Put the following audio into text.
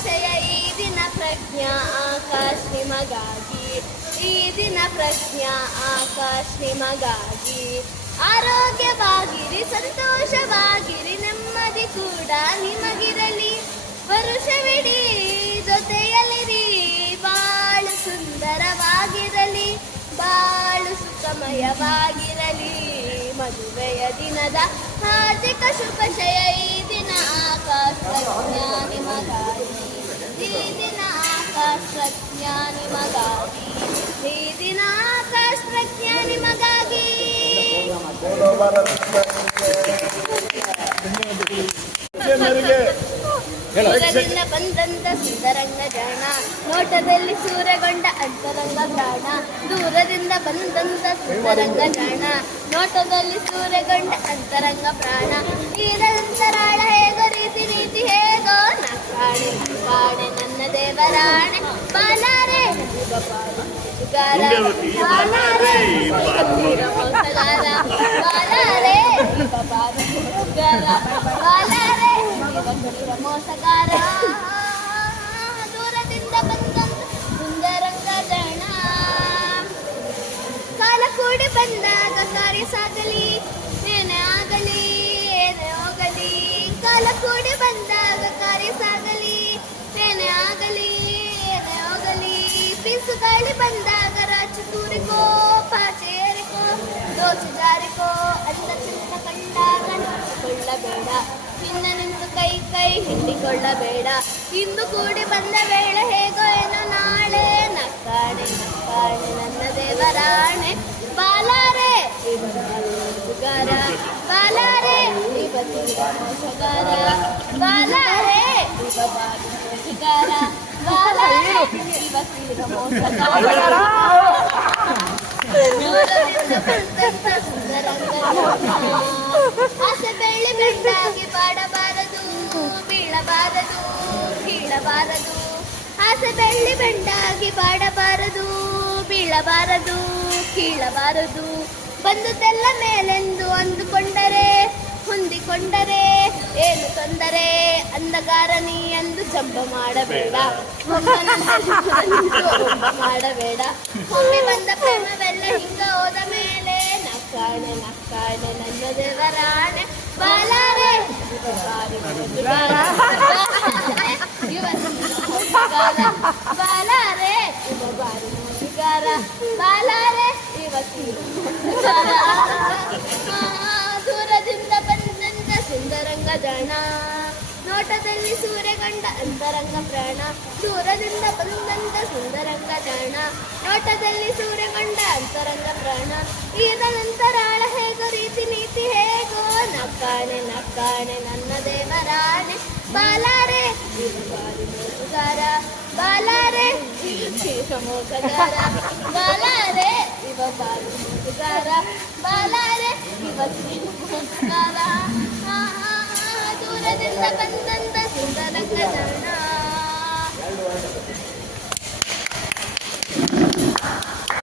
ಶುಭಾಶಯ ಈ ದಿನ ಪ್ರಜ್ಞಾ ಆಕಾಶ್ ನಿಮಗಾಗಿ, ಈ ದಿನ ಪ್ರಜ್ಞಾ ಆಕಾಶ್ ನಿಮಗಾಗಿ. ಆರೋಗ್ಯವಾಗಿರಿ, ಸಂತೋಷವಾಗಿರಿ, ನೆಮ್ಮದಿ ಕೂಡ ನಿಮಗಿರಲಿ. ವರುಷವಿಡೀ ಜೊತೆಯಲ್ಲಿರಿ, ಬಾಳು ಸುಂದರವಾಗಿರಲಿ, ಬಾಳು ಸುಖಮಯವಾಗಿರಲಿ. ಮದುವೆಯ ದಿನದ ಹಾರ್ದಿಕ ಶುಭಾಶಯ ಈ ದಿನ ಆಕಾಶ್ ಪ್ರಜ್ಞಾ ನಿಮಗಾಗಿ, ಈ ದಿನ ಆಕಾಶ್ ಪ್ರಜ್ಞಾ ನಿಮಗಾಗಿ, ಈ ದಿನ ಆಕಾಶ್ ಪ್ರಜ್ಞಾ ನಿಮಗಾಗಿ. ದೂರದಿಂದ ಬಂದಂತ ಸುಂದರಂಗ ಜಾಣ, ನೋಟದಲ್ಲಿ ಸೂರ್ಯಗೊಂಡ ಅಂತರಂಗ ಪ್ರಾಣ. ದೂರದಿಂದ ಬಂದಂತ ಸುಂದರಂಗ ಜಾಣ, ನೋಟದಲ್ಲಿ ಸೂರ್ಯಗೊಂಡ ಅಂತರಂಗ ಪ್ರಾಣ. ನೀರಂತರಾಳ ಹೇಗೋ ರೀತಿ ನೀತಿ ಹೇಗೋ ನಕ್ಕಾಣೆ ಕಾಣೆ ನನ್ನ ದೇವರಾಣೆ. ಬಾಲಾರೆ ಮೋಸಗಾರ, ಬಾಲಾರೆ ಮೋಸಗಾರ, ಬಾಲಾರೆ ಮೋಸಗಾರ, ಬಾಲಾರೆ ಮೋಸಗಾರ. ದೂರದಿಂದ ಬಂದಂತ ಸುಂದರಂಗ ಜನ, ಕಾಲ ಕೂಡಿ ಬಂದಾಗ ಕಾರ್ಯ ಸಾಗಲಿ, ಏನೇ ಆಗಲಿ ಏನೇ ಹೋಗಲಿ. ಕಾಲ ಕೂಡಿ ಬಂದಾಗ ಕಾರ್ಯ ಸಾಗಲಿ, ಏನೇ ಆಗಲಿ ಏನೇ ಹೋಗಲಿ. ಬೀಸು ಗಾಳಿ ಬಂದಾಗ ರಾಜು ತೂರಿಕೋ ಪಾಚೇರಿಕೋ ದೋಚುಗಾರಿಕೋ ಅಂತ ಚಿಂತ ಕಂಡಾಗ ನಿಂತುಕೊಳ್ಳಬೇಡ, ನಿನ್ನ ನಿಂತು ಕೈ ಕೈ ಹಿಂಡಿಕೊಳ್ಳಬೇಡ. ಇಂದು ಕೂಡಿ ಬಂದ ವೇಳೆ ಹೇಗೋ ಏನೋ ನಾಳೆ ನಕ್ಕಾಣೆ ನಕ್ಕಾಣೆ ನನ್ನ ದೇವರಾಣೆ. ಬಾಲಾರೆ ಮೋಸಗಾರ, ಬಾಲಾರೆ ಇವತ್ತಿನ ಮೋಸಗಾರ, ಬಾಲಾರೆ ಮೋಸಗಾರ, ಬಾಲಾರೆ ಇವತ್ತಿನ ಮೋಸಗಾರ. ಆಸೆ ಬೆಳ್ಳಿ ಬೆಟ್ಟಾಗಿ ಬಾಡಬಾರದು, ಬೀಳಬಾರದು ಕೀಳಬಾರದು. ಆಸೆ ಬೆಳ್ಳಿ ಬೆಂಡಾಗಿ ಬಾಡಬಾರದು, ಬೀಳಬಾರದು ಕೀಳಬಾರದು. ಬಂದುದೆಲ್ಲ ಮೇಲೆಂದು ಅಂದುಕೊಂಡರೆ ಹೊಂದಿಕೊಂಡರೆ ಏನು ತೊಂದರೆ. ಅಂಧಗಾರ ನೀ ಎಂದು ಜಂಬ ಮಾಡಬೇಡ, ಮಾಡಬೇಡ. ಒಮ್ಮೆ ಬಂದ ಪ್ರೇಮವೆಲ್ಲ ಹಿಂಗ ಹೋದ ಮೇಲೆ ನಕ್ಕಾಣೆ ನಕ್ಕಾಣೆ ನನ್ನ ದೇವರಾಣೆ. ಬಾಲಾರೆ ಬಾಲಾರೆ ಬಾರಿ ಮೋಸಗಾರ, ಬಾಲಾರೆ ಇವತ್ತಿನ ಮೋಸಗಾರ. ದೂರದಿಂದ ಬಂದಂತ ಸುಂದರಂಗ ಜಾಣ, ನೋಟದಲ್ಲಿ ಸೂರ್ಯಗೊಂಡ ಅಂತರಂಗ ಪ್ರಾಣ. ದೂರದಿಂದ ಬಂದಂತ ಸುಂದರಂಗ ಜಾಣ, ನೋಟದಲ್ಲಿ ಸೂರ್ಯಗೊಂಡ ಅಂತರಂಗ ಪ್ರಾಣ. ಈದ ನಂತರಾಳ ಹೇಗೋ ರೀತಿ ನೀತಿ ಹೇಗೋ ನಕ್ಕಾಣೆ ನಕ್ಕಾಣೆ ನನ್ನ ದೇವರಾಣೆ. ಬಾಲಾರೆ ಬಾರಿ ಮೋಸಗಾರ, ಬಾಲಾರೆ ಮೋಸಗಾರ, ಬಾಲಾರೆ ಇವ ಬಾರಿ ಮೋಸಗಾರ, ಬಾಲಾರೆ ಇವತ್ತಿನ ಮೋಸಗಾರ. ದೂರದಿಂದ ಬಂದ